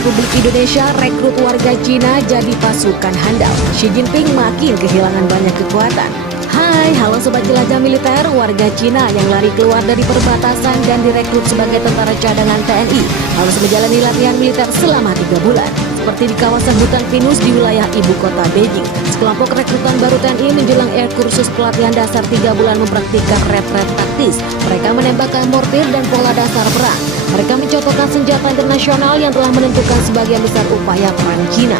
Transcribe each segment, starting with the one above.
Republik Indonesia rekrut warga Cina jadi pasukan handal. Xi Jinping makin kehilangan banyak kekuatan. Hai, halo sobat jelajah militer. Warga Cina yang lari keluar dari perbatasan dan direkrut sebagai tentara cadangan TNI harus menjalani latihan militer selama 3 bulan. Seperti di kawasan hutan pinus di wilayah ibu kota Beijing, sekelompok rekrutan baru TNI menjelang air kursus pelatihan dasar 3 bulan mempraktikkan retret taktis. Mereka menembakkan mortir dan pola dasar perang. Mereka mencontohkan senjata internasional yang telah menentukan sebagian besar upaya perang Cina.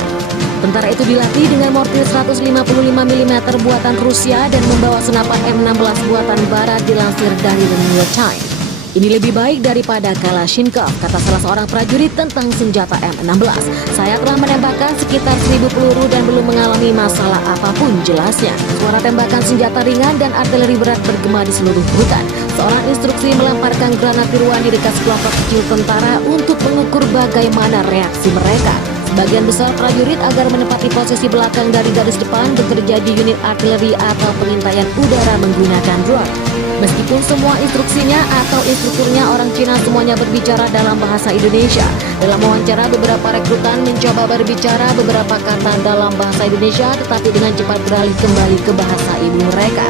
Tentara itu dilatih dengan mortir 155 mm buatan Rusia dan membawa senapan M16 buatan Barat, dilansir dari The New York Times. Ini lebih baik daripada Kalashnikov, kata salah seorang prajurit tentang senjata M16. Saya telah menembakkan sekitar 1000 peluru dan belum mengalami masalah apapun, jelasnya. Suara tembakan senjata ringan dan artileri berat bergema di seluruh hutan. Seorang instruksi melemparkan granat tiruan di dekat sekelompok kecil tentara untuk mengukur bagaimana reaksi mereka. Sebagian besar prajurit agar menempati posisi belakang dari garis depan bekerja di unit artileri atau pengintaian udara menggunakan drone. Meskipun semua instruksinya atau instrukturnya orang Cina, semuanya berbicara dalam bahasa Indonesia. Dalam wawancara, beberapa rekrutan mencoba berbicara beberapa kata dalam bahasa Indonesia, tetapi dengan cepat beralih kembali ke bahasa ibu mereka.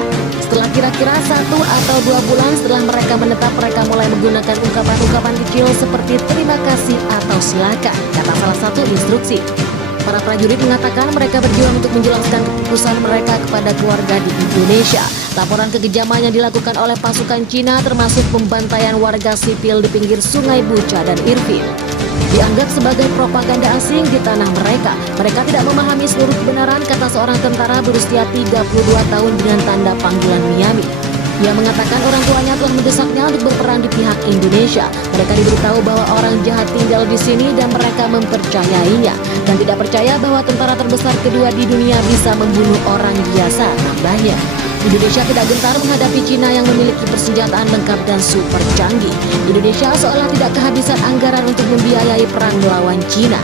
Setelah kira-kira 1 atau 2 bulan setelah mereka menetap, mereka mulai menggunakan ungkapan-ungkapan kecil seperti terima kasih atau silakan, kata salah satu instruksi. Para prajurit mengatakan mereka berjuang untuk menjelaskan keputusan mereka kepada keluarga di Indonesia. Laporan kekejaman yang dilakukan oleh pasukan Cina termasuk pembantaian warga sipil di pinggir Sungai Bucha dan Irvin dianggap sebagai propaganda asing di tanah mereka. Mereka tidak memahami seluruh kebenaran, kata seorang tentara berusia 32 tahun dengan tanda panggilan Miami. Ia mengatakan orang tuanya telah mendesaknya untuk berperang di pihak Indonesia. Mereka diberitahu bahwa orang jahat tinggal di sini dan mereka mempercayainya dan tidak percaya bahwa tentara terbesar kedua di dunia bisa membunuh orang biasa, tambahnya. Indonesia tidak gentar menghadapi Cina yang memiliki persenjataan lengkap dan super canggih. Indonesia seolah tidak kehabisan anggaran untuk membiayai perang melawan Cina.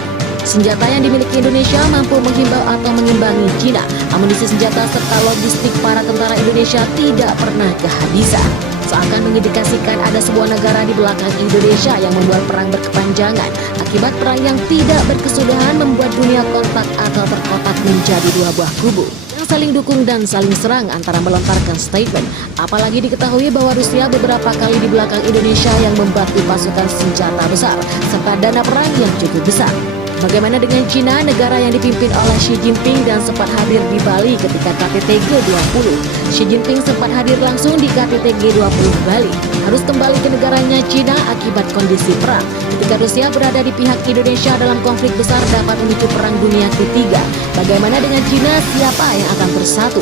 Senjata yang dimiliki Indonesia mampu menghimbau atau mengimbangi Cina. Amunisi senjata serta logistik para tentara Indonesia tidak pernah kehabisan. Seakan mengindikasikan ada sebuah negara di belakang Indonesia yang membuat perang berkepanjangan. Akibat perang yang tidak berkesudahan membuat dunia kontak atau terkotak menjadi 2 buah kubu yang saling dukung dan saling serang antara melontarkan statement. Apalagi diketahui bahwa Rusia beberapa kali di belakang Indonesia yang membantu pasukan senjata besar serta dana perang yang cukup besar. Bagaimana dengan Cina, negara yang dipimpin oleh Xi Jinping dan sempat hadir di Bali ketika KTT G20. Xi Jinping sempat hadir langsung di KTT G20 Bali. Harus kembali ke negaranya Cina akibat kondisi perang. Ketika Rusia berada di pihak Indonesia dalam konflik besar dapat memicu perang dunia ketiga. Bagaimana dengan Cina, siapa yang akan bersatu?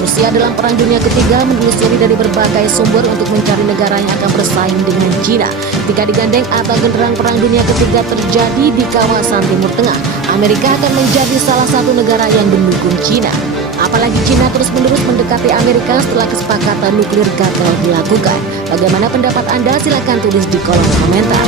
Rusia dalam Perang Dunia Ketiga menelusuri dari berbagai sumber untuk mencari negara yang akan bersaing dengan Cina. Ketika digandeng atau genderang Perang Dunia Ketiga terjadi di kawasan Timur Tengah, Amerika akan menjadi salah satu negara yang mendukung Cina. Apalagi Cina terus-menerus mendekati Amerika setelah kesepakatan nuklir gagal dilakukan. Bagaimana pendapat Anda? Silahkan tulis di kolom komentar.